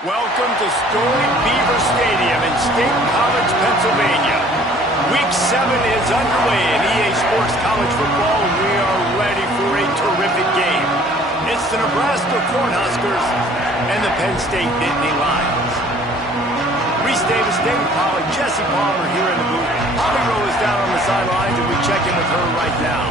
Welcome to storied Beaver Stadium in State College, Pennsylvania. Week 7 is underway in EA Sports College Football, and we are ready for a terrific game. It's the Nebraska Cornhuskers and the Penn State Nittany Lions. Reese Davis, David Pollack, Jesse Palmer here in the booth. Holly Rowe is down on the sidelines, and we check in with her right now.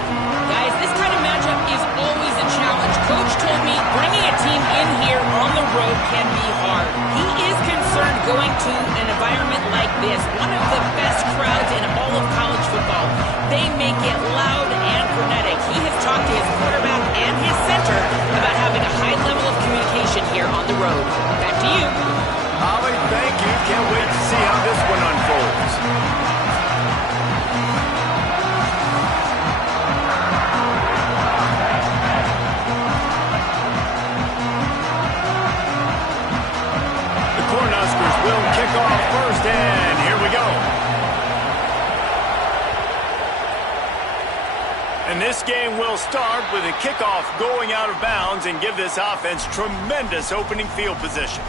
Guys, this kind of matchup is always a challenge. Coach told me bringing a team in here on the road can be hard. He is concerned going to an environment like this, one of the best crowds in all of college football. They make it loud and frenetic. He has talked to his quarterback and his center about having a high level of communication here on the road. Back to you. Holly, thank you. Can't wait to see how this one unfolds. Will kick off first, and here we go. And this game will start with a kickoff going out of bounds and give this offense tremendous opening field position.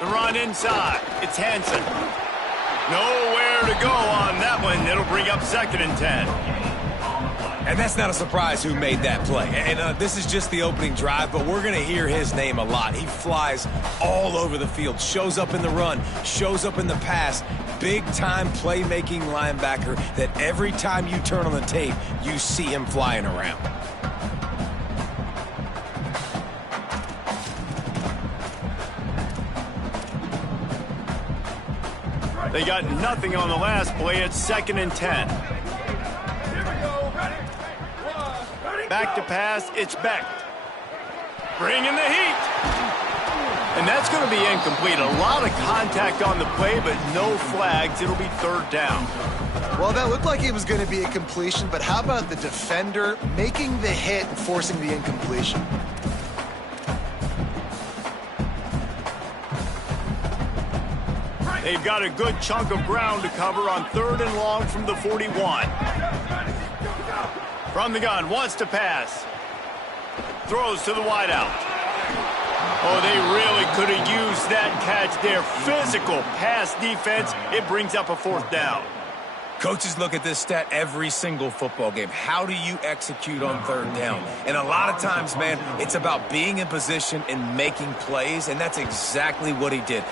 The run inside. It's Hansen. Nowhere to go on that one. It'll bring up 2nd and 10. And that's not a surprise who made that play. And this is just the opening drive, but we're going to hear his name a lot. He flies all over the field, shows up in the run, shows up in the pass. Big-time playmaking linebacker that every time you turn on the tape, you see him flying around. They got nothing on the last play. It's 2nd and 10. Back to pass. It's Beck. Bringing the heat. And that's going to be incomplete. A lot of contact on the play, but no flags. It'll be 3rd down. Well, that looked like it was going to be a completion, but how about the defender making the hit and forcing the incompletion? They've got a good chunk of ground to cover on 3rd and long from the 41. From the gun, wants to pass. Throws to the wideout. Oh, they really could have used that catch there. Physical pass defense. It brings up a 4th down. Coaches look at this stat every single football game. How do you execute on 3rd down? And a lot of times, man, it's about being in position and making plays, and that's exactly what he did.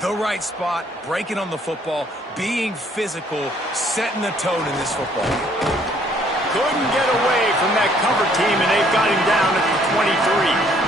The right spot, breaking on the football, being physical, setting the tone in this football game. Couldn't get away from that cover team, and they've got him down at the 23.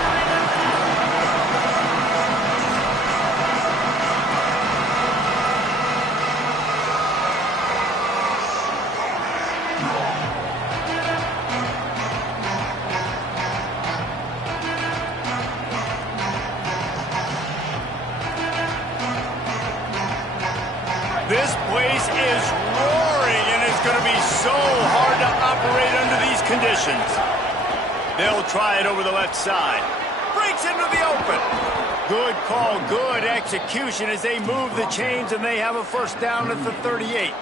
This place is roaring, and it's going to be so hard to operate under these conditions. They'll try it over the left side. Breaks into the open. Good call, good execution as they move the chains, and they have a 1st down at the 38.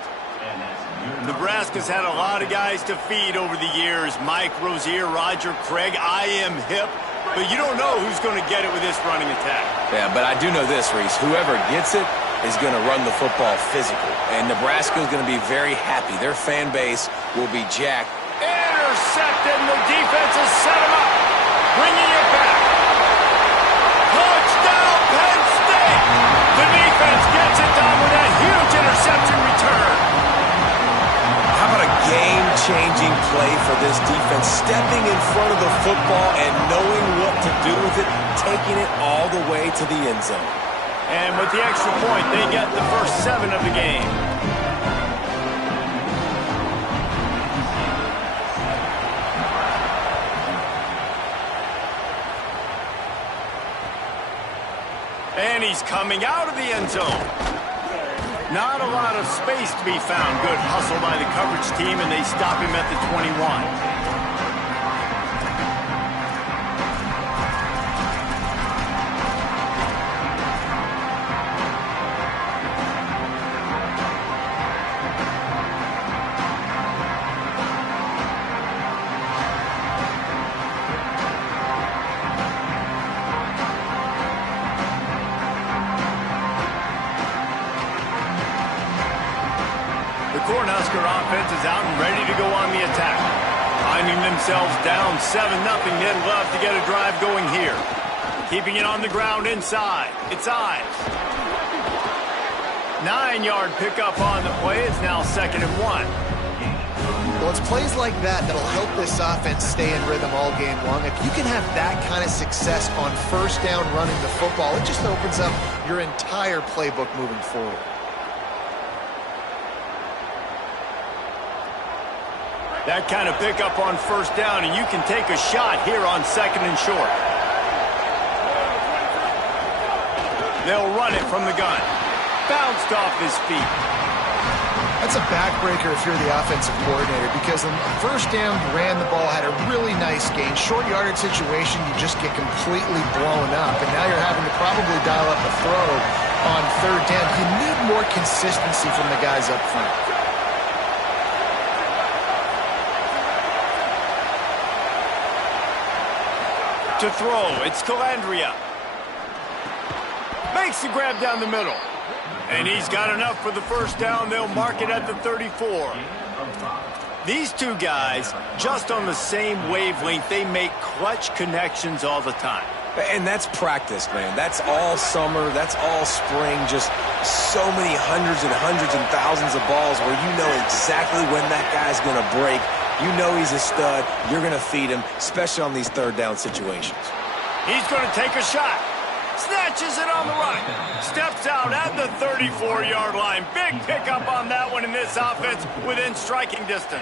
Nebraska's had a lot of guys to feed over the years. Mike Rozier, Roger Craig, I am hip. But you don't know who's going to get it with this running attack. Yeah, but I do know this, Reese. Whoever gets it is going to run the football physical. And Nebraska is going to be very happy. Their fan base will be jacked. Intercepted, and the defense has set him up. Bringing it back. Touchdown, Penn State! The defense gets it done with that huge interception return. How about a game-changing play for this defense? Stepping in front of the football and knowing what to do with it, taking it all the way to the end zone. And with the extra point, they get the first 7 of the game. And he's coming out of the end zone. Not a lot of space to be found. Good hustle by the coverage team, and they stop him at the 21. Cornhusker offense is out and ready to go on the attack. Finding themselves down 7-0, they'd love to get a drive going here. Keeping it on the ground inside. It's Ives. 9-yard pickup on the play. It's now 2nd and 1. Well, it's plays like that that'll help this offense stay in rhythm all game long. If you can have that kind of success on first down running the football, it just opens up your entire playbook moving forward. That kind of pickup on first down, and you can take a shot here on 2nd and short. They'll run it from the gun. Bounced off his feet. That's a backbreaker if you're the offensive coordinator, because on first down, you ran the ball, had a really nice gain. Short yardage situation, you just get completely blown up, and now you're having to probably dial up a throw on third down. You need more consistency from the guys up front. To throw, it's Calandria. Makes the grab down the middle. And he's got enough for the first down. They'll mark it at the 34. These two guys, just on the same wavelength, they make clutch connections all the time. And that's practice, man. That's all summer. That's all spring. Just so many hundreds and thousands of balls where you know exactly when that guy's going to break. You know he's a stud. You're going to feed him, especially on these third down situations. He's going to take a shot. Snatches it on the run. Steps out at the 34-yard line. Big pickup on that one in this offense within striking distance.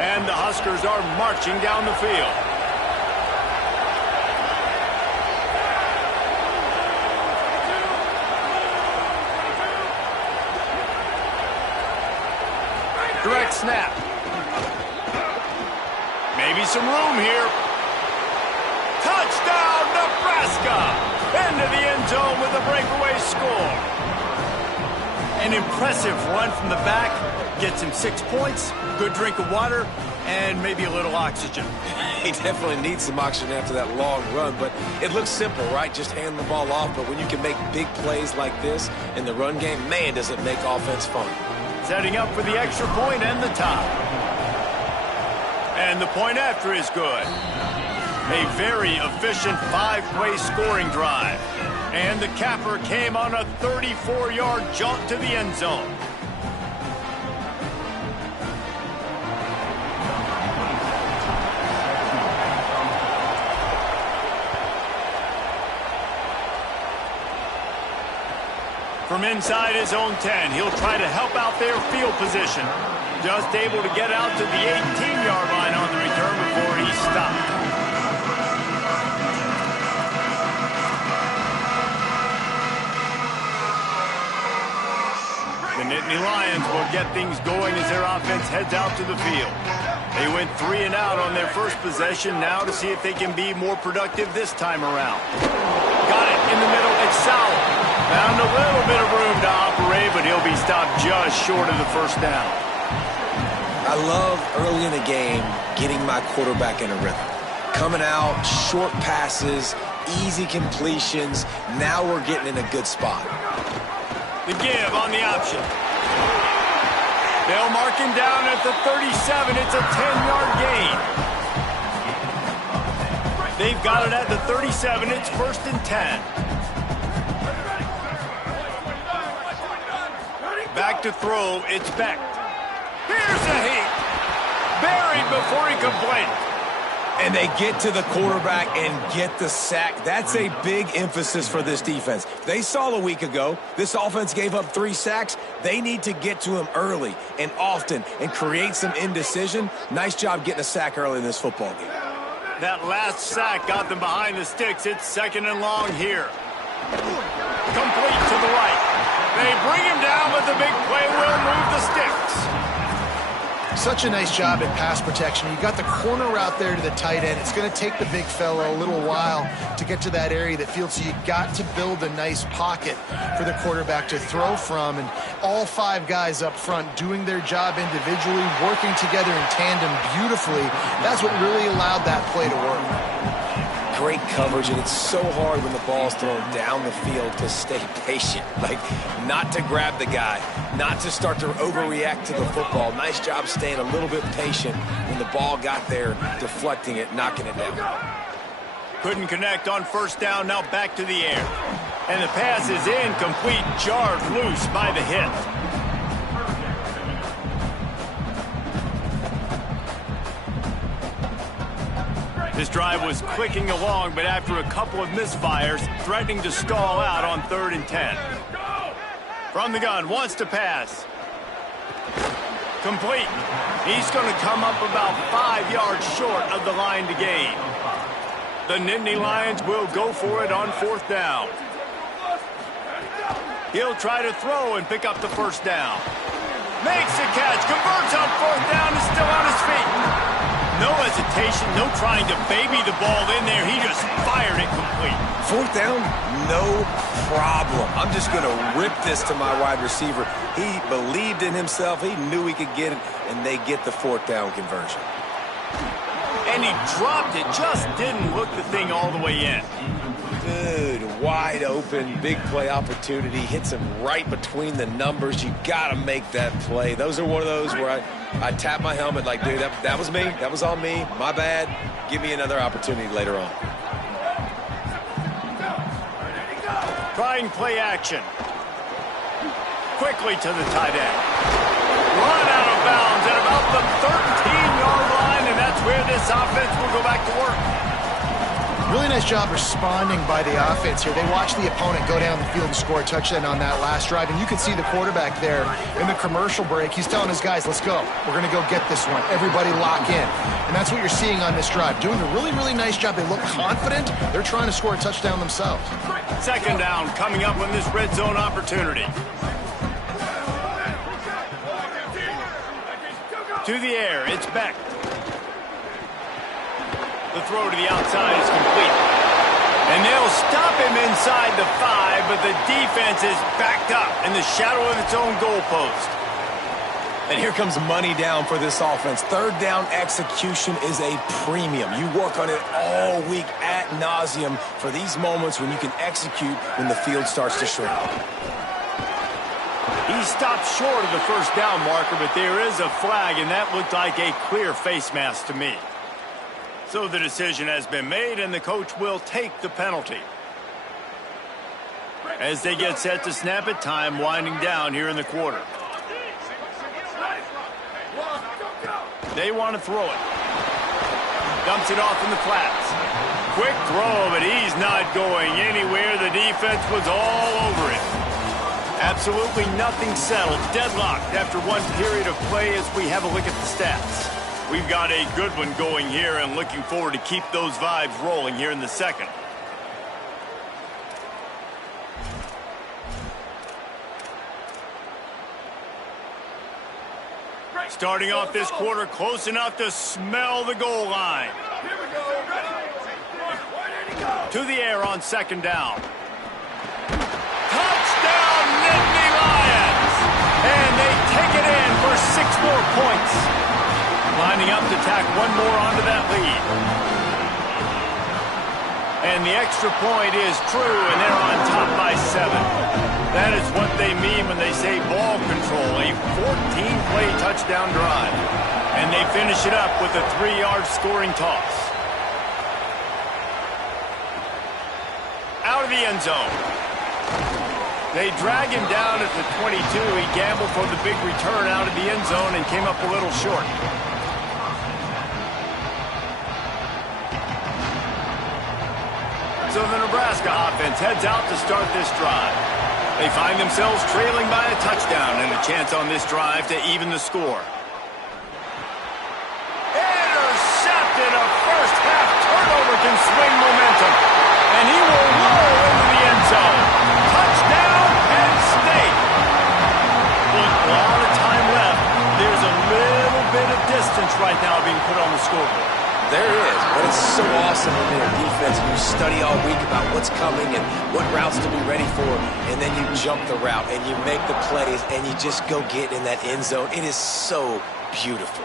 And the Huskers are marching down the field. Direct snap. Maybe some room here. Touchdown, Nebraska! Into the end zone with a breakaway score. An impressive run from the back. Gets him 6 points, good drink of water, and maybe a little oxygen. He definitely needs some oxygen after that long run, but it looks simple, right? Just hand the ball off, but when you can make big plays like this in the run game, man, does it make offense fun. Setting up for the extra point and the top. And the point after is good. A very efficient 5-play scoring drive. And the capper came on a 34-yard jaunt to the end zone. From inside his own 10, he'll try to help out their field position. Just able to get out to the 18-yard line on the return before he stopped. The Nittany Lions will get things going as their offense heads out to the field. They went 3 and out on their first possession, now to see if they can be more productive this time around. Got it in the middle, it's Sauer. Found a little bit of room to operate, but he'll be stopped just short of the first down. I love early in the game getting my quarterback in a rhythm. Coming out, short passes, easy completions. Now we're getting in a good spot. The give on the option. They'll mark him down at the 37. It's a 10-yard gain. They've got it at the 37. It's 1st and 10. Back to throw. It's Beck. Here's a heat. Buried before he could blink. And they get to the quarterback and get the sack. That's a big emphasis for this defense. They saw a week ago, this offense gave up 3 sacks. They need to get to him early and often and create some indecision. Nice job getting a sack early in this football game. That last sack got them behind the sticks. It's 2nd and long here. Complete to the right. They bring him down, but the big play will move the sticks. Such a nice job at pass protection. You got the corner route there to the tight end. It's going to take the big fella a little while to get to that area of the field, so you got to build a nice pocket for the quarterback to throw from. And all 5 guys up front doing their job individually, working together in tandem beautifully. That's what really allowed that play to work. Great coverage, and it's so hard when the ball's thrown down the field to stay patient, like not to grab the guy, not to start to overreact to the football. Nice job staying a little bit patient when the ball got there, deflecting it, knocking it down. Couldn't connect on first down, now back to the air. And the pass is incomplete, jarred loose by the hit. This drive was clicking along, but after a couple of misfires, threatening to stall out on 3rd and 10. From the gun, wants to pass. Complete. He's going to come up about 5 yards short of the line to gain. The Nittany Lions will go for it on 4th down. He'll try to throw and pick up the first down. Makes the catch, converts on 4th down, is still on his feet. No hesitation, no trying to baby the ball in there. He just fired it complete. 4th down, no problem. I'm just going to rip this to my wide receiver. He believed in himself. He knew he could get it, and they get the 4th down conversion. And he dropped it, just didn't look the thing all the way in. Good, wide open, big play opportunity. Hits him right between the numbers. You got to make that play. Those are one of those where I tap my helmet like, dude, that was me. That was on me. My bad. Give me another opportunity later on. Trying play action. Quickly to the tight end. Run out of bounds at about the 13-yard line, and that's where this offense will go back to work. Really nice job responding by the offense here. They watched the opponent go down the field and score a touchdown on that last drive, and you can see the quarterback there in the commercial break. He's telling his guys, let's go. We're going to go get this one. Everybody lock in. And that's what you're seeing on this drive. Doing a really, really nice job. They look confident. They're trying to score a touchdown themselves. 2nd down coming up on this red zone opportunity. To the air, it's Beck. The throw to the outside is complete. And they'll stop him inside the 5, but the defense is backed up in the shadow of its own goalpost. And here comes money down for this offense. 3rd down execution is a premium. You work on it all week ad nauseum for these moments when you can execute when the field starts to shrink. He stopped short of the first down marker, but there is a flag, and that looked like a clear face mask to me. So the decision has been made, and the coach will take the penalty. As they get set to snap it, time winding down here in the quarter. They want to throw it. Dumps it off in the flats. Quick throw, but he's not going anywhere. The defense was all over it. Absolutely nothing settled. Deadlocked after one period of play as we have a look at the stats. We've got a good one going here and looking forward to keep those vibes rolling here in the 2nd. Starting off this quarter close enough to smell the goal line. To the air on 2nd down. Touchdown, Nittany Lions! And they take it in for 6 more points. Lining up to tack one more onto that lead. And the extra point is true, and they're on top by 7. That is what they mean when they say ball control, a 14-play touchdown drive. And they finish it up with a 3-yard scoring toss. Out of the end zone. They drag him down at the 22. He gambled for the big return out of the end zone and came up a little short. So the Nebraska offense heads out to start this drive. They find themselves trailing by a touchdown and a chance on this drive to even the score. Intercepted! A first-half turnover can swing momentum. And he will roll into the end zone. Touchdown, Penn State! study all week about what's coming and what routes to be ready for, and then you jump the route and you make the plays and you just go get in that end zone. It is so beautiful.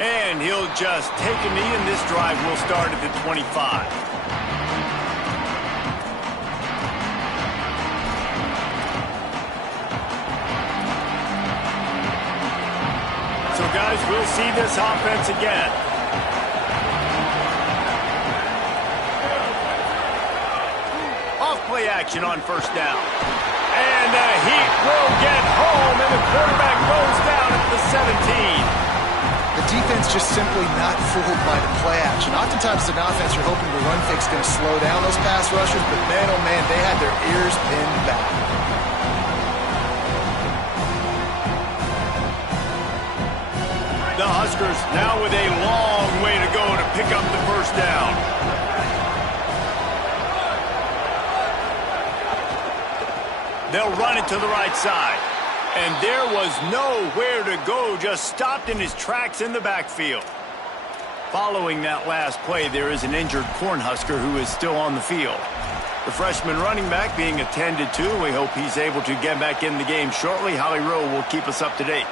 And he'll just take a knee, and this drive will start at the 25. So, guys, we'll see this offense again. Off-play action on first down. And the Heat will get home, and the quarterback goes down at the 17. The defense just simply not fooled by the play action. Oftentimes, as an offense, you're hoping the run fix is going to slow down those pass rushers, but man, oh man, they had their ears pinned back. The Huskers now with a long way to go to pick up the first down. They'll run it to the right side. And there was nowhere to go, just stopped in his tracks in the backfield. Following that last play, there is an injured Cornhusker who is still on the field. The freshman running back being attended to. We hope he's able to get back in the game shortly. Holly Rowe will keep us up to date.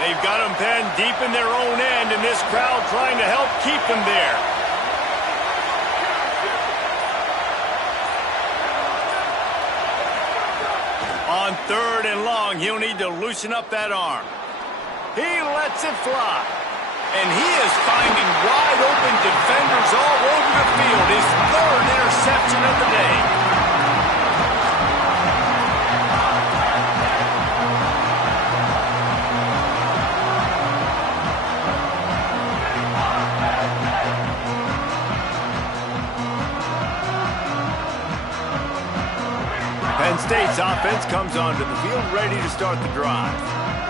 They've got them penned deep in their own end, and this crowd trying to help keep them there. On third and long, he'll need to loosen up that arm. He lets it fly. And he is finding wide open defenders all over the field. His third interception of the day. Penn State's offense comes onto the field ready to start the drive.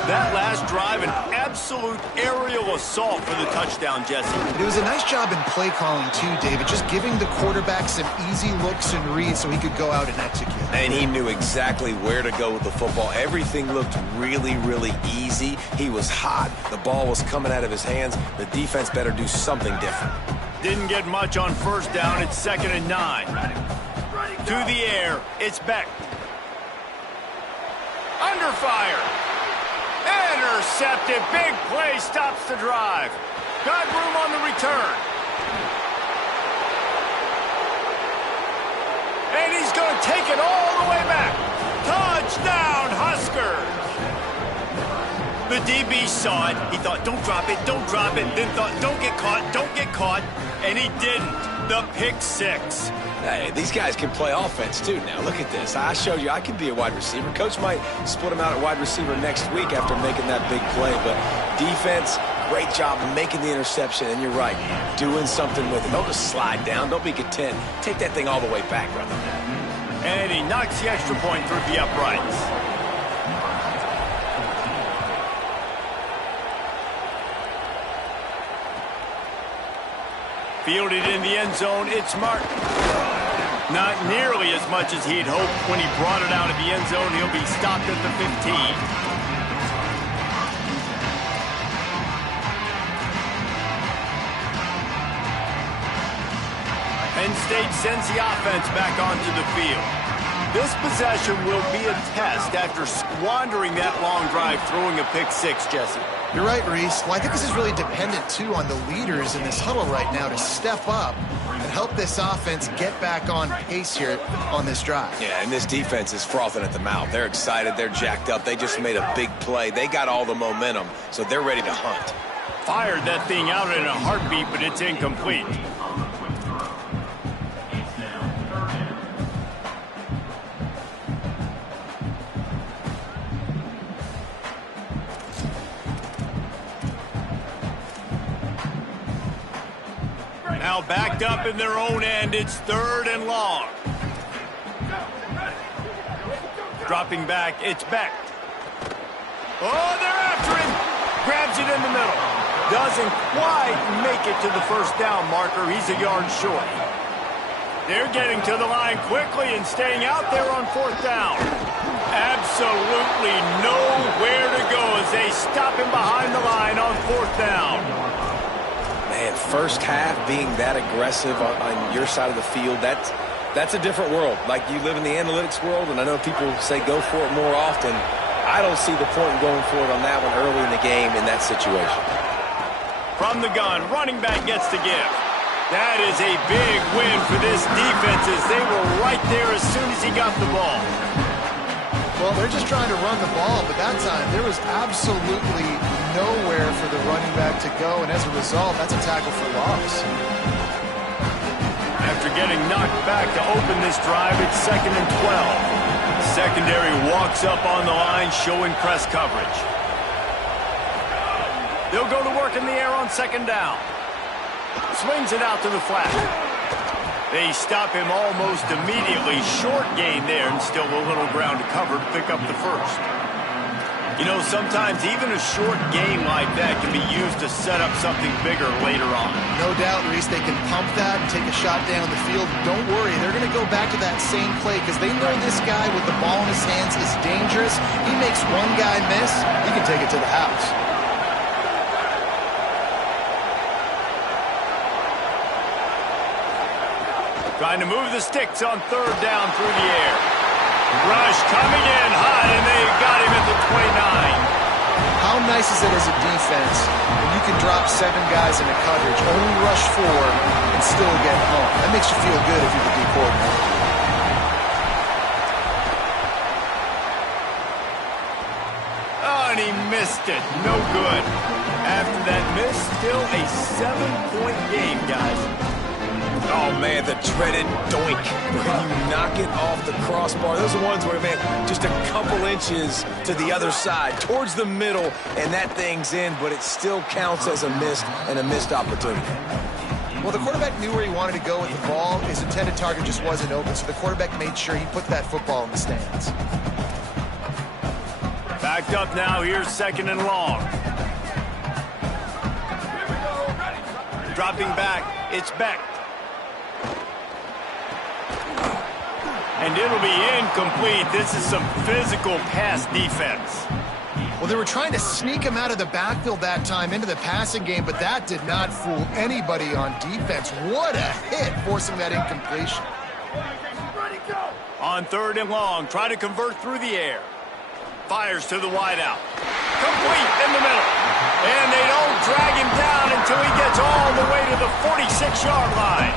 That last drive, an absolute aerial assault for the touchdown, Jesse. It was a nice job in play calling, too, David, just giving the quarterback some easy looks and reads so he could go out and execute. And he knew exactly where to go with the football. Everything looked really, really easy. He was hot. The ball was coming out of his hands. The defense better do something different. Didn't get much on first down. It's 2nd and 9. To the air, it's Beck. Under fire. Intercepted. Big play stops the drive. Got room on the return. And he's going to take it all the way back. Touchdown, Huskers. The DB saw it. He thought, don't drop it, don't drop it. Then thought, don't get caught. And he didn't. The pick six. Hey, these guys can play offense, too, now. Look at this. I showed you I can be a wide receiver. Coach might split him out at wide receiver next week after making that big play. But defense, great job making the interception. And you're right, doing something with it. Don't just slide down. Don't be content. Take that thing all the way back, brother. And he knocks the extra point through the uprights. Fielded in the end zone, it's Martin. Not nearly as much as he'd hoped when he brought it out of the end zone. He'll be stopped at the 15. Penn State sends the offense back onto the field. This possession will be a test after squandering that long drive, throwing a pick six, Jesse. You're right, Reese. Well, I think this is really dependent, too, on the leaders in this huddle right now to step up and help this offense get back on pace here on this drive. Yeah, and this defense is frothing at the mouth. They're excited. They're jacked up. They just made a big play. They got all the momentum, so they're ready to hunt. Fired that thing out in a heartbeat, but it's incomplete. Now backed up in their own end, it's 3rd and long. Dropping back, it's Beck. Oh, they're after him. Grabs it in the middle. Doesn't quite make it to the first down marker. He's a yard short. They're getting to the line quickly and staying out there on 4th down. Absolutely nowhere to go as they stop him behind the line on 4th down. Man, first half being that aggressive on your side of the field, that's a different world. Like, you live in the analytics world, and I know people say go for it more often. I don't see the point in going for it on that one early in the game in that situation. From the gun, running back gets the give. That is a big win for this defense as they were right there as soon as he got the ball. Well, they're just trying to run the ball, but that time there was absolutely nowhere for the running back to go, and as a result, that's a tackle for loss. After getting knocked back to open this drive, it's 2nd and 12. Secondary walks up on the line, showing press coverage. They'll go to work in the air on 2nd down. Swings it out to the flat. They stop him almost immediately. Short gain there, and still a little ground to cover to pick up the first. You know, sometimes even a short game like that can be used to set up something bigger later on. No doubt, Reese, they can pump that and take a shot down the field. Don't worry, they're going to go back to that same play because they know this guy with the ball in his hands is dangerous. He makes one guy miss, he can take it to the house. Trying to move the sticks on 3rd down through the air. Rush coming in hot, and they got him at the 29. How nice is it as a defense when you can drop 7 guys in a coverage, only rush 4, and still get home? That makes you feel good if you're the D coordinator. Oh, and he missed it. No good. After that miss, still a 7-point game, guys. Oh, man, the dreaded doink. When you knock it off the crossbar. Those are ones where, man, just a couple inches to the other side, towards the middle, and that thing's in, but it still counts as a missed opportunity. Well, the quarterback knew where he wanted to go with the ball. His intended target just wasn't open, so the quarterback made sure he put that football in the stands. Backed up now. Here's 2nd and long. Dropping back. It's Beck. And it'll be incomplete. This is some physical pass defense. Well, they were trying to sneak him out of the backfield that time into the passing game, but that did not fool anybody on defense. What a hit, forcing that incompletion. On 3rd and long, try to convert through the air. Fires to the wideout. Complete in the middle. And they don't drag him down until he gets all the way to the 46-yard line.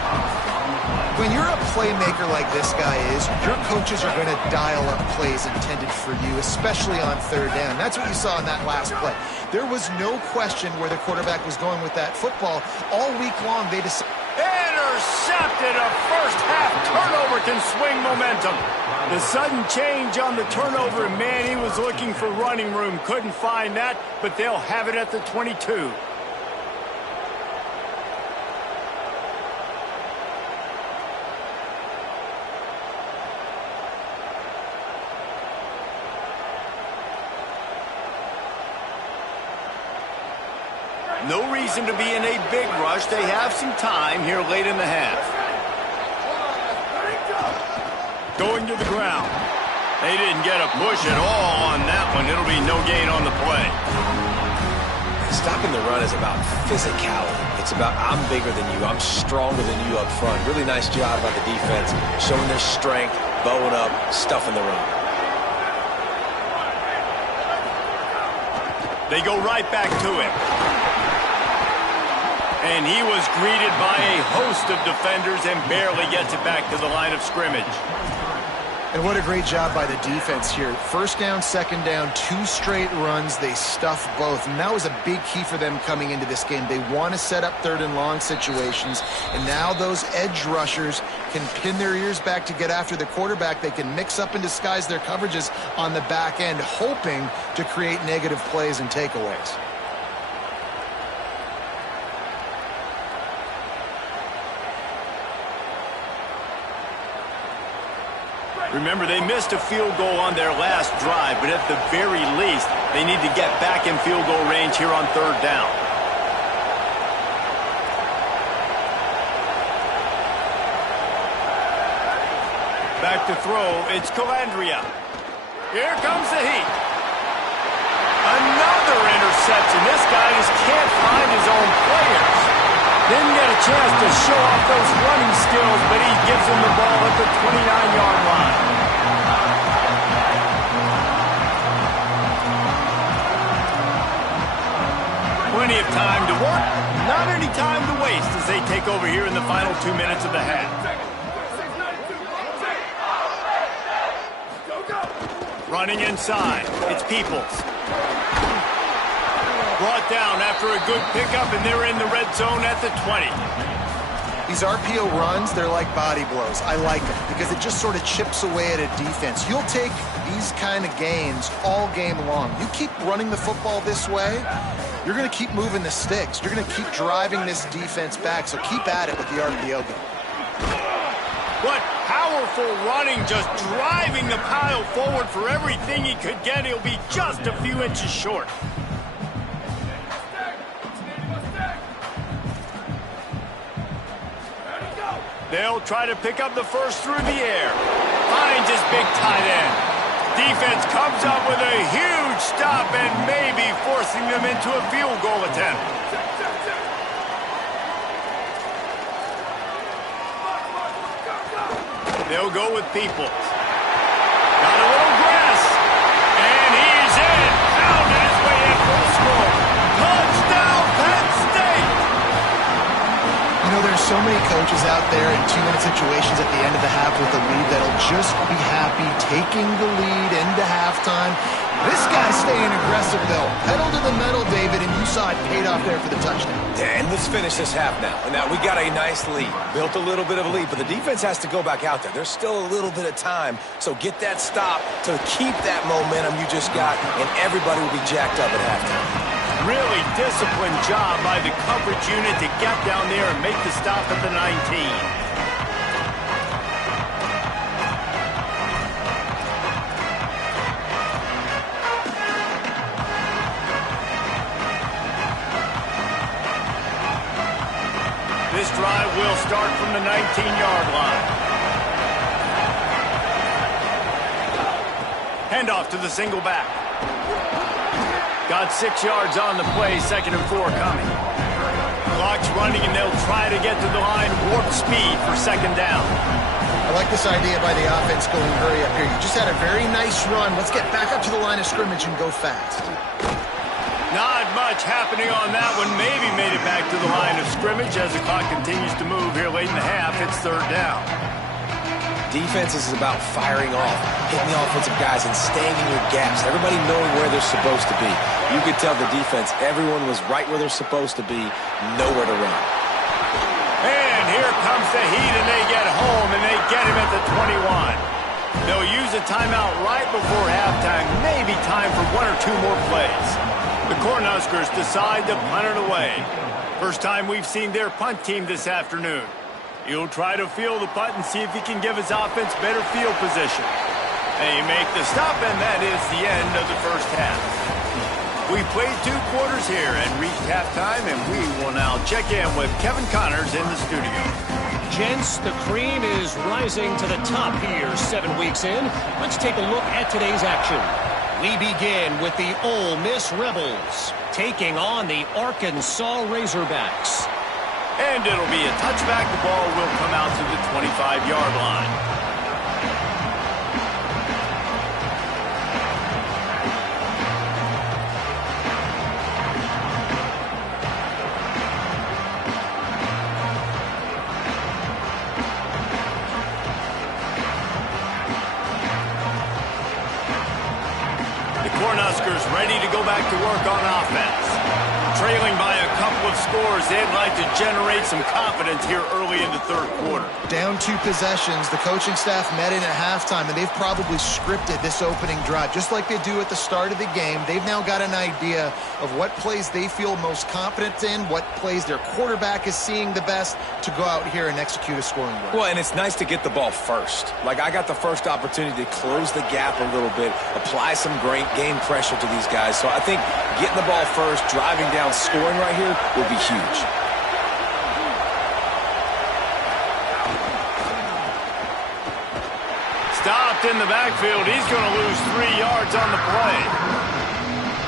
When you're a playmaker like this guy is, your coaches are going to dial up plays intended for you, especially on 3rd down. That's what you saw in that last play. There was no question where the quarterback was going with that football. All week long, they decided. Intercepted. A first-half turnover can swing momentum. The sudden change on the turnover, man, he was looking for running room. Couldn't find that, but they'll have it at the 22. No reason to be in a big rush. They have some time here late in the half. Going to the ground. They didn't get a push at all on that one. It'll be no gain on the play. Stopping the run is about physicality. It's about I'm bigger than you. I'm stronger than you up front. Really nice job by the defense, showing their strength, bowing up, stuffing the run. They go right back to him. And he was greeted by a host of defenders and barely gets it back to the line of scrimmage. And what a great job by the defense here. 1st down, 2nd down, 2 straight runs. They stuffed both. And that was a big key for them coming into this game. They want to set up 3rd and long situations. And now those edge rushers can pin their ears back to get after the quarterback. They can mix up and disguise their coverages on the back end, hoping to create negative plays and takeaways. Remember, they missed a field goal on their last drive, but at the very least, they need to get back in field goal range here on 3rd down. Back to throw, it's Calandria. Here comes the heat. Another interception. This guy just can't find his own players. Didn't get a chance to show off those running skills, but he gives him the ball at the 29-yard line. Plenty of time to work, not any time to waste as they take over here in the final 2 minutes of the half. Running inside, it's Peoples. Brought down after a good pickup, and they're in the red zone at the 20. These RPO runs, they're like body blows. I like them because it just sort of chips away at a defense. You'll take these kind of gains all game long. You keep running the football this way, you're going to keep moving the sticks. You're going to keep driving this defense back, so keep at it with the RPO game. What powerful running, just driving the pile forward for everything he could get. He'll be just a few inches short. They'll try to pick up the first through the air. Finds his big tight end. Defense comes up with a huge stop and maybe forcing them into a field goal attempt. They'll go with Peoples. Got a little grass. And he's in. Pounded his way in for the score. Touchdown, Penn State! You know, there's so many coaches out there in 2-minute situations at the end of the half with a lead that'll just be happy taking the lead into halftime. This guy's staying aggressive, though. Pedal to the metal, David, and you saw it paid off there for the touchdown. Yeah, and let's finish this half now. And now we got a nice lead. Built a little bit of a lead, but the defense has to go back out there. There's still a little bit of time, so get that stop to keep that momentum you just got, and everybody will be jacked up at halftime. Really disciplined job by the coverage unit to get down there and make the stop at the 19. This drive will start from the 19-yard line. Handoff to the single back. Got 6 yards on the play, 2nd and 4 coming. Clock's running, and they'll try to get to the line, warp speed for 2nd down. I like this idea by the offense going hurry up here. You just had a very nice run. Let's get back up to the line of scrimmage and go fast. Not much happening on that one. Maybe made it back to the line of scrimmage as the clock continues to move here late in the half. It's 3rd down. Defense is about firing off, hitting the offensive guys, and staying in your gaps. Everybody knowing where they're supposed to be. You could tell the defense, everyone was right where they're supposed to be, nowhere to run. And here comes the heat, and they get home, and they get him at the 21. They'll use a timeout right before halftime. Maybe time for 1 or 2 more plays. The Cornhuskers decide to punt it away. First time we've seen their punt team this afternoon. He'll try to field the punt and see if he can give his offense better field position. They make the stop, and that is the end of the first half. We played 2 quarters here and reached halftime, and we will now check in with Kevin Connors in the studio. Gents, the cream is rising to the top here 7 weeks in. Let's take a look at today's action. We begin with the Ole Miss Rebels taking on the Arkansas Razorbacks. And it'll be a touchback. The ball will come out to the 25-yard line. The Cornhuskers ready to go back to work on offense. Trailing by a couple of scores, they'd like to generate some confidence here early in the 3rd quarter. Down 2 possessions, the coaching staff met in at halftime, and they've probably scripted this opening drive. Just like they do at the start of the game, they've now got an idea of what plays they feel most confident in, what plays their quarterback is seeing the best to go out here and execute a scoring drive. Well, and it's nice to get the ball first. Like, I got the first opportunity to close the gap a little bit, apply some great game pressure to these guys. So I think getting the ball first, driving down, scoring right here will be huge. Stop stopped in the backfield. He's going to lose 3 yards on the play.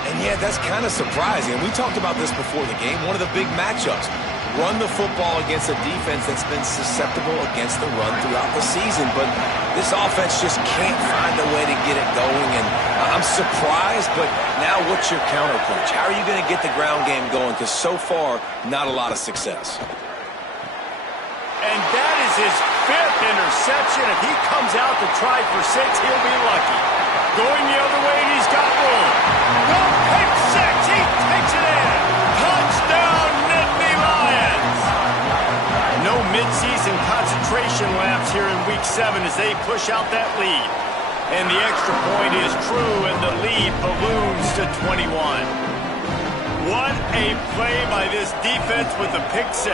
And yeah, that's kind of surprising. And we talked about this before the game. One of the big matchups. Run the football against a defense that's been susceptible against the run throughout the season. But this offense just can't find a way to get it going. And I'm surprised, but now what's your counterpunch? How are you going to get the ground game going? Because so far, not a lot of success. And that is his 5th interception. If he comes out to try for 6, he'll be lucky. Going the other way, and he's got room. No pick 6. He takes it in. Touchdown, Nittany Lions. No midseason concentration laps here in Week 7 as they push out that lead. And the extra point is true, and the lead balloons to 21. What a play by this defense with the pick 6.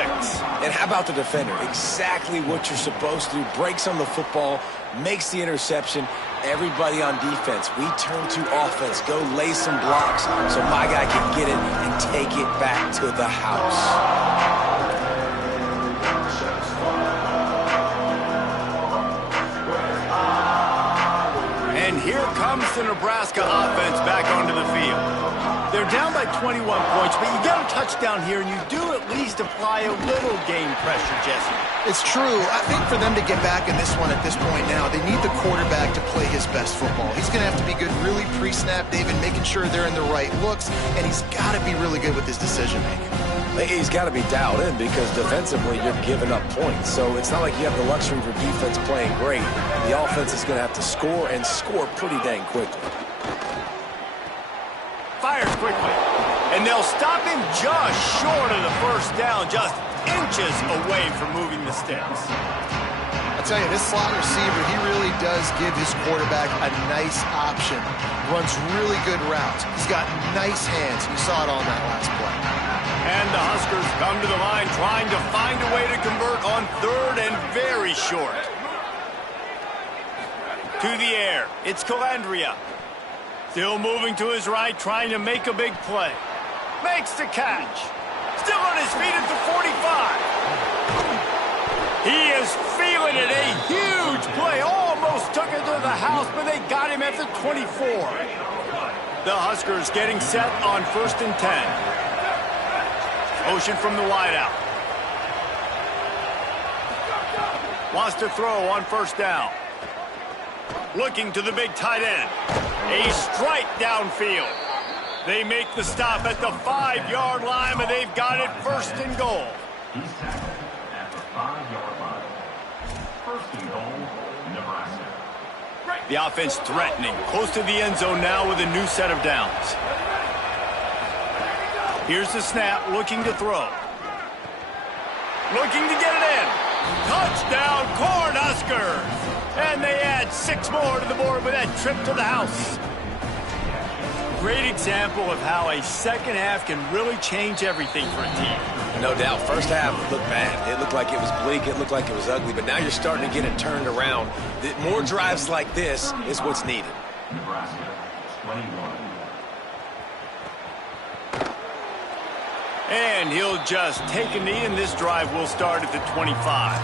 And how about the defender? Exactly what you're supposed to do. Breaks on the football, makes the interception. Everybody on defense, we turn to offense. Go lay some blocks so my guy can get it and take it back to the house. And here comes the Nebraska offense back onto the field. They're down by 21 points, but you get a touchdown here, and you do at least apply a little game pressure, Jesse. It's true. I think for them to get back in this one at this point now, they need the quarterback to play his best football. He's going to have to be good really pre-snap, David, making sure they're in the right looks, and he's got to be really good with his decision-making. He's got to be dialed in because defensively you're giving up points. So it's not like you have the luxury for defense playing great. The offense is going to have to score and score pretty dang quickly. Fires quickly. And they'll stop him just short of the first down, just inches away from moving the sticks. I'll tell you, this slot receiver, he really does give his quarterback a nice option. Runs really good routes. He's got nice hands. You saw it on that last play. And the Huskers come to the line trying to find a way to convert on 3rd and very short. To the air. It's Calandria. Still moving to his right, trying to make a big play. Makes the catch. Still on his feet at the 45. He is feeling it. A huge play. Almost took it to the house, but they got him at the 24. The Huskers getting set on 1st and 10. Motion from the wideout. Wants to throw on 1st down. Looking to the big tight end. A strike downfield. They make the stop at the 5-yard line, but they've got it 1st and goal. He's tackled at the 5-yard line. 1st and goal, Nebraska. The offense threatening. Close to the end zone now with a new set of downs. Here's the snap, looking to throw. Looking to get it in. Touchdown, Cornhuskers! And they add 6 more to the board with that trip to the house. Great example of how a second half can really change everything for a team. No doubt. First half looked bad. It looked like it was bleak. It looked like it was ugly. But now you're starting to get it turned around. More drives like this is what's needed. Nebraska, 21. And he'll just take a knee, and this drive will start at the 25.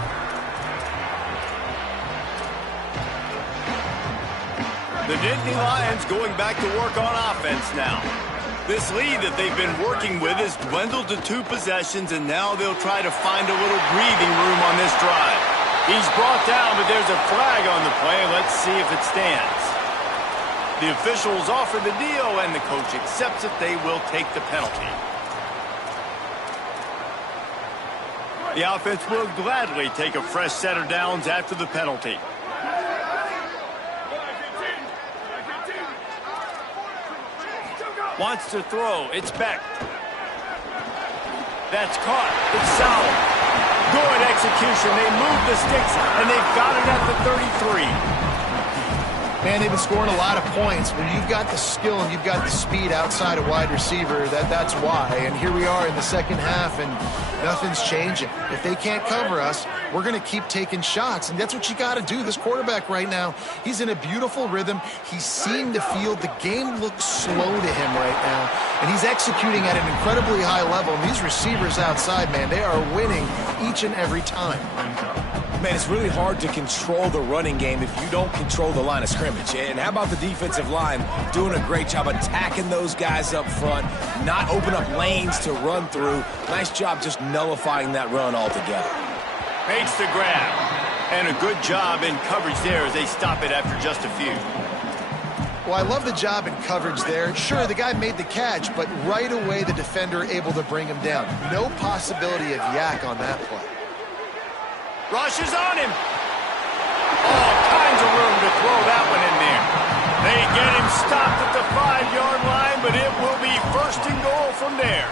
The Nittany Lions going back to work on offense now. This lead that they've been working with has dwindled to 2 possessions, and now they'll try to find a little breathing room on this drive. He's brought down, but there's a flag on the play. Let's see if it stands. The officials offer the deal, and the coach accepts it. They will take the penalty. The offense will gladly take a fresh set of downs after the penalty. Wants to throw. It's Beck. That's caught. It's Sauer. Good execution. They move the sticks, and they've got it at the 33. Man, they've been scoring a lot of points. When you've got the skill and you've got the speed outside a wide receiver, that's why. And here we are in the second half, and nothing's changing. If they can't cover us, we're going to keep taking shots, and that's what you got to do. This quarterback right now, he's in a beautiful rhythm. He's seeing the field. The game looks slow to him right now, and he's executing at an incredibly high level. And these receivers outside, man, they are winning each and every time. Man, it's really hard to control the running game if you don't control the line of scrimmage. And how about the defensive line doing a great job attacking those guys up front, not open up lanes to run through. Nice job just nullifying that run altogether. Makes the grab. And a good job in coverage there as they stop it after just a few. Well, I love the job in coverage there. Sure, the guy made the catch, but right away the defender able to bring him down. No possibility of yak on that play. Rushes on him. All kinds of room to throw that one in there. They get him stopped at the 5-yard line, but it will be 1st and goal from there.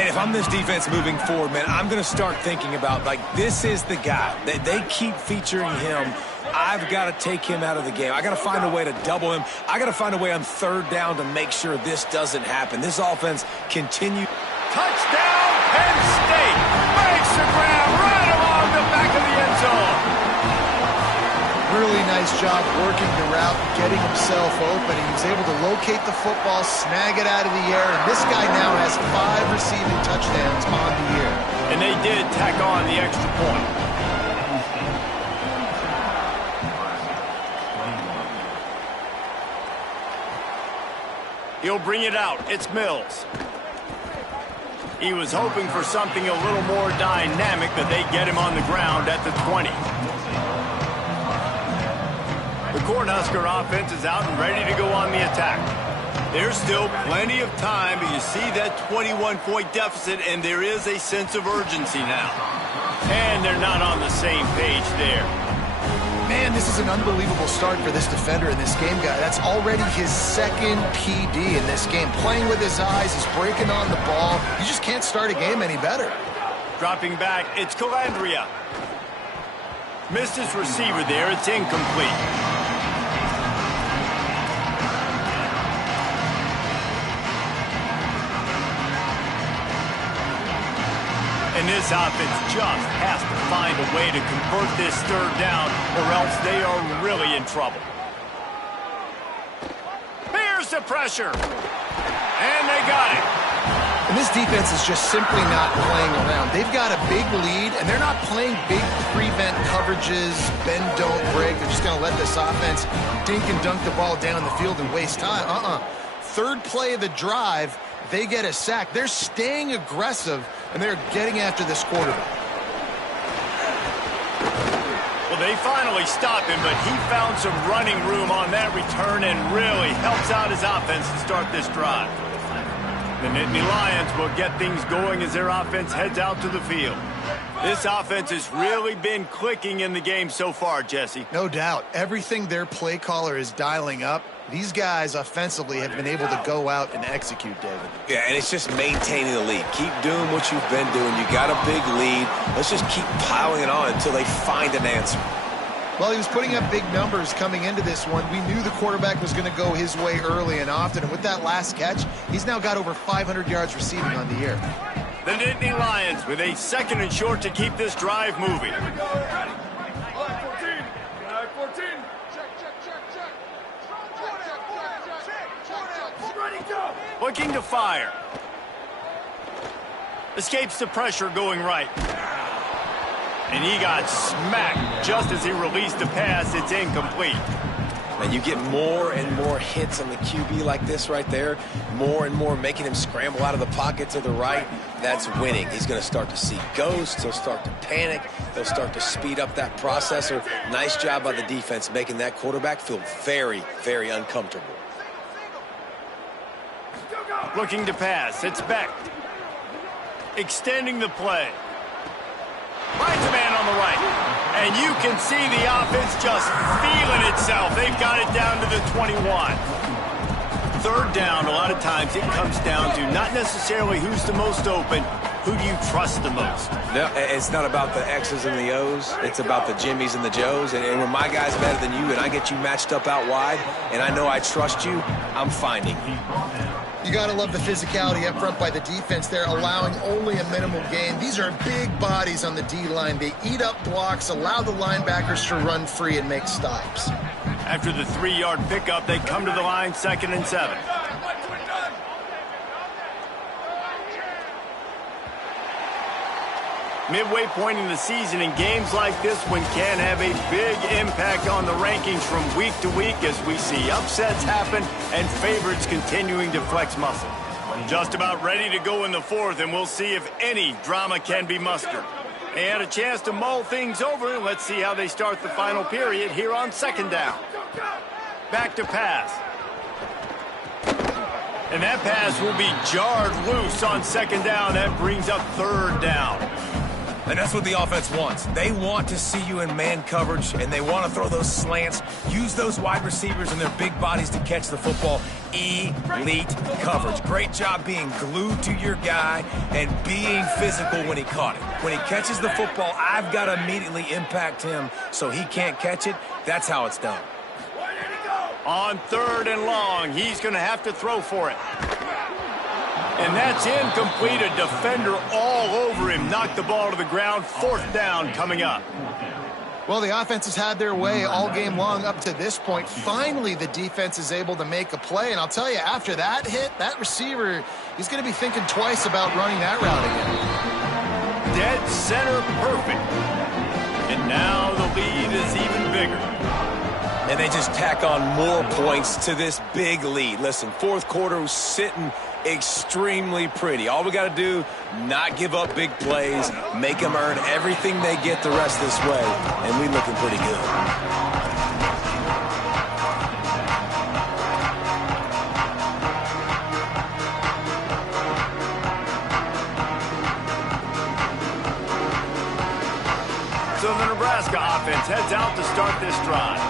And if I'm this defense moving forward, man, I'm going to start thinking about, like, this is the guy. They keep featuring him. I've got to take him out of the game. I got to find a way to double him. I got to find a way on 3rd down to make sure this doesn't happen. This offense continue. Touchdown, Penn State. Makes the grab right along the back of the end zone. Really nice job working the route, getting himself open. He was able to locate the football, snag it out of the air, and this guy now has 5 receiving touchdowns on the year. And they did tack on the extra point. He'll bring it out. It's Mills. He was hoping for something a little more dynamic, but they get him on the ground at the 20. The Cornhusker offense is out and ready to go on the attack. There's still plenty of time, but you see that 21-point deficit, and there is a sense of urgency now. And they're not on the same page there. Man, this is an unbelievable start for this defender in this game, guy. That's already his 2nd PD in this game. Playing with his eyes, he's breaking on the ball. You just can't start a game any better. Dropping back, it's Calandria. Missed his receiver there, it's incomplete. And this offense just has to find a way to convert this 3rd down, or else they are really in trouble. Here's the pressure. And they got it. And this defense is just simply not playing around. They've got a big lead, and they're not playing big prevent coverages, bend, don't break. They're just going to let this offense dink and dunk the ball down the field and waste time. 3rd play of the drive, they get a sack. They're staying aggressive, and they're getting after this quarterback. Well, they finally stopped him, but he found some running room on that return and really helps out his offense to start this drive. The Nittany Lions will get things going as their offense heads out to the field. This offense has really been clicking in the game so far, Jesse. No doubt. Everything their play caller is dialing up, these guys offensively have been able to go out and execute, David. Yeah, and it's just maintaining the lead. Keep doing what you've been doing. You got a big lead. Let's just keep piling it on until they find an answer. Well, he was putting up big numbers coming into this one. We knew the quarterback was going to go his way early and often, and with that last catch, he's now got over 500 yards receiving on the year. The Nittany Lions with a 2nd and short to keep this drive moving. Looking to fire. Escapes the pressure going right. And he got smacked just as he released the pass. It's incomplete. And you get more and more hits on the QB like this right there. More and more making him scramble out of the pocket to the right. That's winning. He's going to start to see ghosts. He'll start to panic. They'll start to speed up that processor. Nice job by the defense making that quarterback feel very, very uncomfortable. Looking to pass. It's Beck. Extending the play. Finds a man on the right. And you can see the offense just feeling itself. They've got it down to the 21. 3rd down, a lot of times it comes down to not necessarily who's the most open, who do you trust the most? No, it's not about the X's and the O's. It's about the Jimmys and the Joes. And when my guy's better than you and I get you matched up out wide and I know I trust you, I'm finding you. You got to love the physicality up front by the defense there, allowing only a minimal gain. These are big bodies on the D-line. They eat up blocks, allow the linebackers to run free and make stops. After the 3-yard pickup, they come to the line 2nd and 7. Midway point in the season, and games like this one can have a big impact on the rankings from week to week as we see upsets happen and favorites continuing to flex muscle. Just about ready to go in the fourth, and we'll see if any drama can be mustered. They had a chance to mull things over, and let's see how they start the final period here on second down. Back to pass. And that pass will be jarred loose on second down. That brings up third down. And that's what the offense wants. They want to see you in man coverage, and they want to throw those slants, use those wide receivers and their big bodies to catch the football. Elite coverage. Great job being glued to your guy and being physical when he caught it. When he catches the football, I've got to immediately impact him so he can't catch it. That's how it's done. On third and long, he's going to have to throw for it. And that's incomplete. A defender all over him. Knocked the ball to the ground. Fourth down coming up. Well, the offense has had their way all game long up to this point. Finally, the defense is able to make a play. And I'll tell you, after that hit, that receiver, he's going to be thinking twice about running that route again. Dead center perfect. And now the lead is even bigger. And they just tack on more points to this big lead. Listen, fourth quarter was sitting extremely pretty. All we got to do, not give up big plays, make them earn everything they get the rest of this way, and we looking pretty good. So the Nebraska offense heads out to start this drive.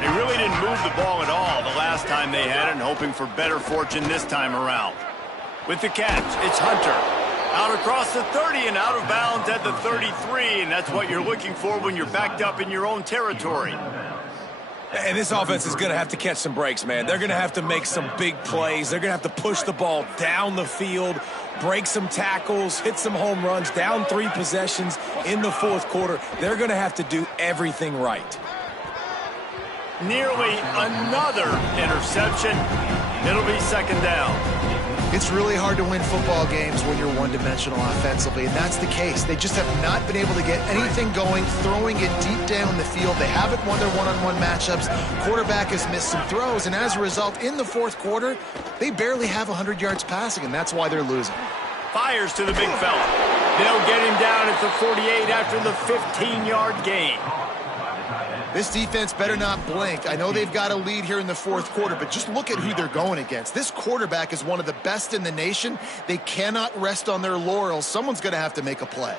They really didn't move the ball at all the last time they had it, and hoping for better fortune this time around. With the catch, it's Hunter. Out across the 30 and out of bounds at the 33, and that's what you're looking for when you're backed up in your own territory. And this offense is going to have to catch some breaks, man. They're going to have to make some big plays. They're going to have to push the ball down the field, break some tackles, hit some home runs, down 3 possessions in the fourth quarter. They're going to have to do everything right. Nearly another interception. It'll be second down. It's really hard to win football games when you're one-dimensional offensively, and that's the case. They just have not been able to get anything going, throwing it deep down the field. They haven't won their one-on-one matchups. Quarterback has missed some throws, and as a result, in the fourth quarter, they barely have 100 yards passing, and that's why they're losing. Fires to the big fella. They'll get him down at the 48 after the 15-yard gain. This defense better not blink. I know they've got a lead here in the fourth quarter, but just look at who they're going against. This quarterback is one of the best in the nation. They cannot rest on their laurels. Someone's going to have to make a play.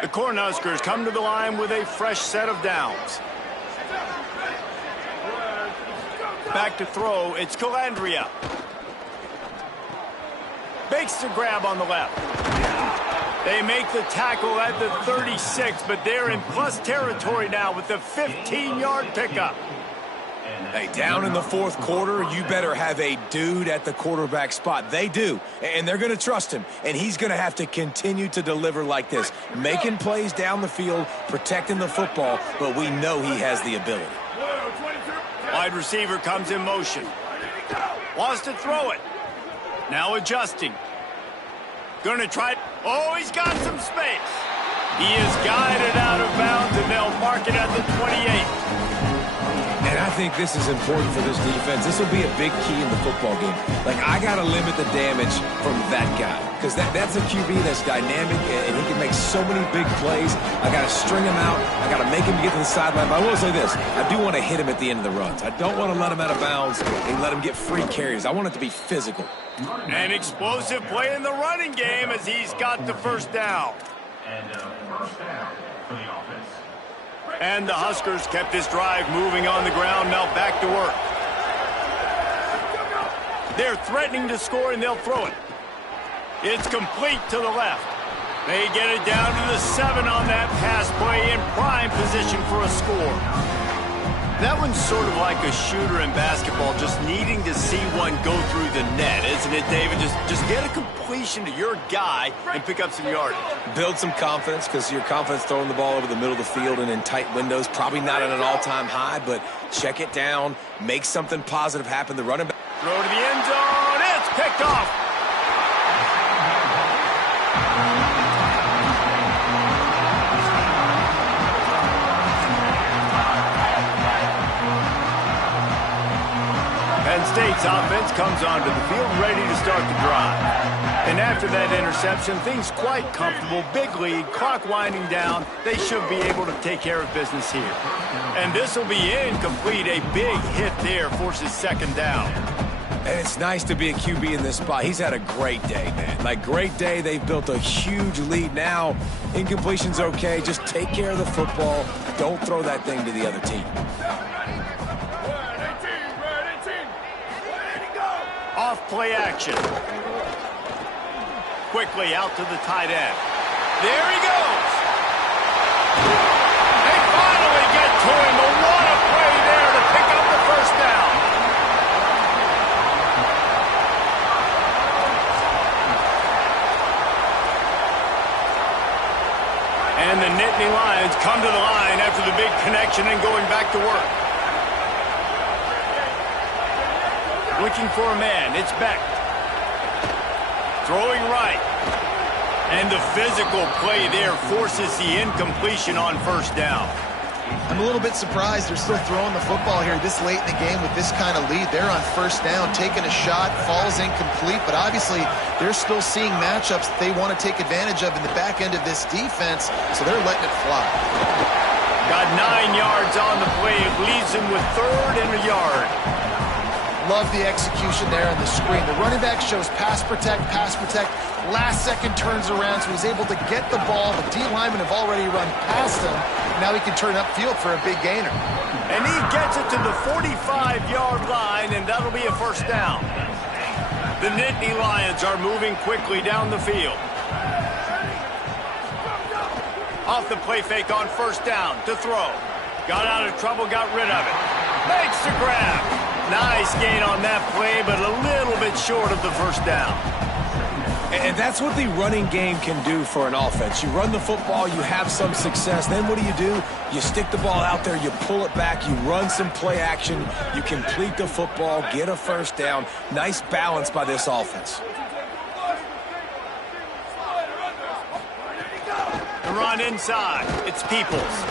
The Cornhuskers come to the line with a fresh set of downs. Back to throw, it's Calandria. Makes the grab on the left. They make the tackle at the 36, but they're in plus territory now with the 15-yard pickup. Hey, down in the fourth quarter, you better have a dude at the quarterback spot. They do, and they're going to trust him, and he's going to have to continue to deliver like this, making plays down the field, protecting the football, but we know he has the ability. Wide receiver comes in motion. Wants to throw it. Now adjusting. Going to try. Oh, he's got some space. He is guided out of bounds, and they'll mark it at the 28. And I think this is important for this defense. This will be a big key in the football game. Like, I got to limit the damage from that guy because that's a QB that's dynamic, and he can make so many big plays. I got to string him out. I got to make him get to the sideline. But I will say this. I do want to hit him at the end of the runs. I don't want to let him out of bounds and let him get free carries. I want it to be physical. An explosive play in the running game as he's got the first down. And first down for the offense. And the Huskers kept this drive moving on the ground. Now back to work. They're threatening to score, and they'll throw it. It's complete to the left. They get it down to the 7 on that pass play, in prime position for a score. That one's sort of like a shooter in basketball, just needing to see one go through the net, isn't it, David? Just get a completion to your guy and pick up some yardage. Build some confidence, because your confidence throwing the ball over the middle of the field and in tight windows, probably not at an all-time high, but check it down, make something positive happen. The running back. Throw to the end zone. It's picked off. State's offense comes onto the field ready to start the drive. And after that interception, things quite comfortable. Big lead, clock winding down. They should be able to take care of business here. And this will be incomplete. A big hit there forces second down. And it's nice to be a QB in this spot. He's had a great day, man. Like, great day. They've built a huge lead now. Incompletion's okay. Just take care of the football. Don't throw that thing to the other team. Off play action. Quickly out to the tight end. There he goes. They finally get to him. But what a play there to pick up the first down. And the Nittany Lions come to the line after the big connection and going back to work. Looking for a man. It's Beck. Throwing right. And the physical play there forces the incompletion on first down. I'm a little bit surprised they're still throwing the football here this late in the game with this kind of lead. They're on first down, taking a shot, falls incomplete, but obviously they're still seeing matchups that they want to take advantage of in the back end of this defense, so they're letting it fly. Got 9 yards on the play. It leaves him with third and a yard. Love the execution there on the screen. The running back shows pass protect, last second turns around, so he's able to get the ball. The D linemen have already run past him. Now he can turn upfield for a big gainer. And he gets it to the 45-yard line, and that'll be a first down. The Nittany Lions are moving quickly down the field. Off the play fake on first down to throw. Got out of trouble, got rid of it. Makes the grab. Nice gain on that play, but a little bit short of the first down. And that's what the running game can do for an offense. You run the football, you have some success. Then what do? You stick the ball out there, you pull it back, you run some play action, you complete the football, get a first down. Nice balance by this offense. The run inside. It's Peoples.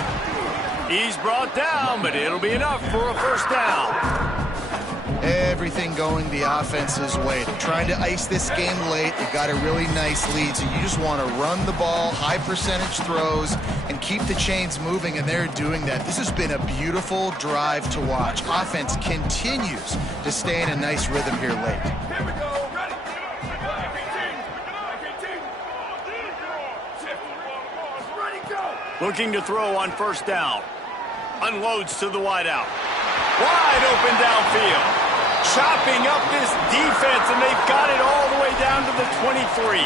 He's brought down, but it'll be enough for a first down. Everything going the offense's way. They're trying to ice this game late. They've got a really nice lead, so you just want to run the ball, high percentage throws, and keep the chains moving, and they're doing that. This has been a beautiful drive to watch. Offense continues to stay in a nice rhythm here late. Here we go. Ready. Looking to throw on first down. Unloads to the wideout. Wide open downfield. Chopping up this defense, and they've got it all the way down to the 23.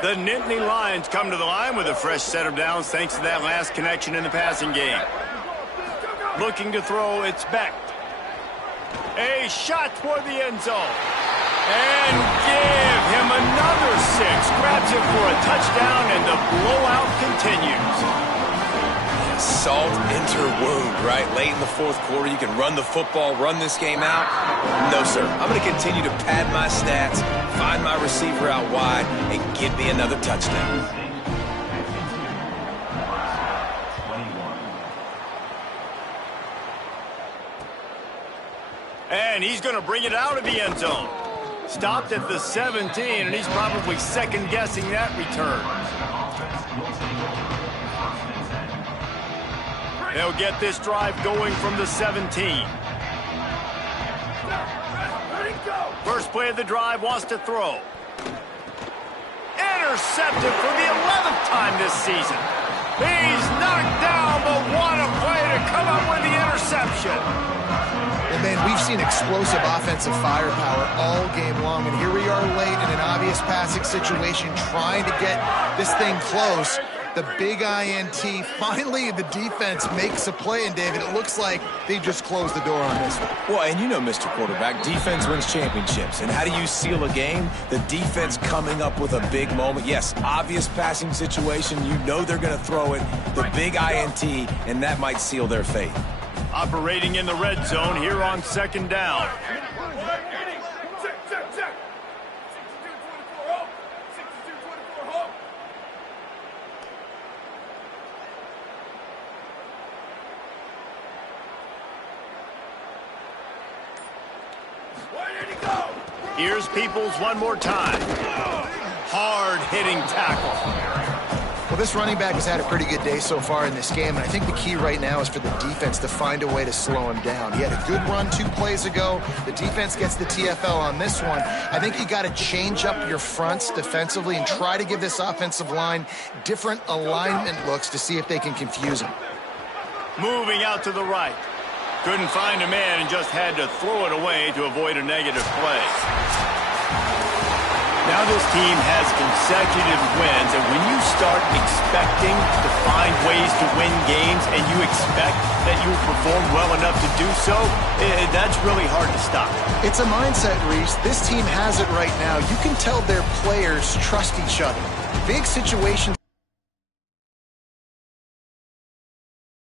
The Nittany Lions come to the line with a fresh set of downs thanks to that last connection in the passing game. Looking to throw, it's Beck. A shot toward the end zone. And give him another 6. Grabs it for a touchdown, and the blowout continues. Salt into wound, right? Late in the fourth quarter, you can run the football, run this game out. No, sir. I'm going to continue to pad my stats, find my receiver out wide, and give me another touchdown. And he's going to bring it out of the end zone. Stopped at the 17, and he's probably second-guessing that return. They'll get this drive going from the 17. First play of the drive, wants to throw. Intercepted for the 11th time this season. He's knocked down, but what a play to come up with the interception. And man, we've seen explosive offensive firepower all game long, and here we are late in an obvious passing situation trying to get this thing close. The big INT, finally the defense makes a play, and David, it looks like they just closed the door on this one. Well, and you know, Mr. Quarterback, defense wins championships. And how do you seal a game? The defense coming up with a big moment. Yes, obvious passing situation. You know they're going to throw it. The big INT, and that might seal their fate. Operating in the red zone here on second down. Here's Peoples one more time. Hard-hitting tackle. Well, this running back has had a pretty good day so far in this game, and I think the key right now is for the defense to find a way to slow him down. He had a good run 2 plays ago. The defense gets the TFL on this one. I think you got to change up your fronts defensively and try to give this offensive line different alignment looks to see if they can confuse him. Moving out to the right. Couldn't find a man and just had to throw it away to avoid a negative play. Now this team has consecutive wins, and when you start expecting to find ways to win games and you expect that you will perform well enough to do so, that's really hard to stop. It's a mindset, Reese. This team has it right now. You can tell their players trust each other. Big situations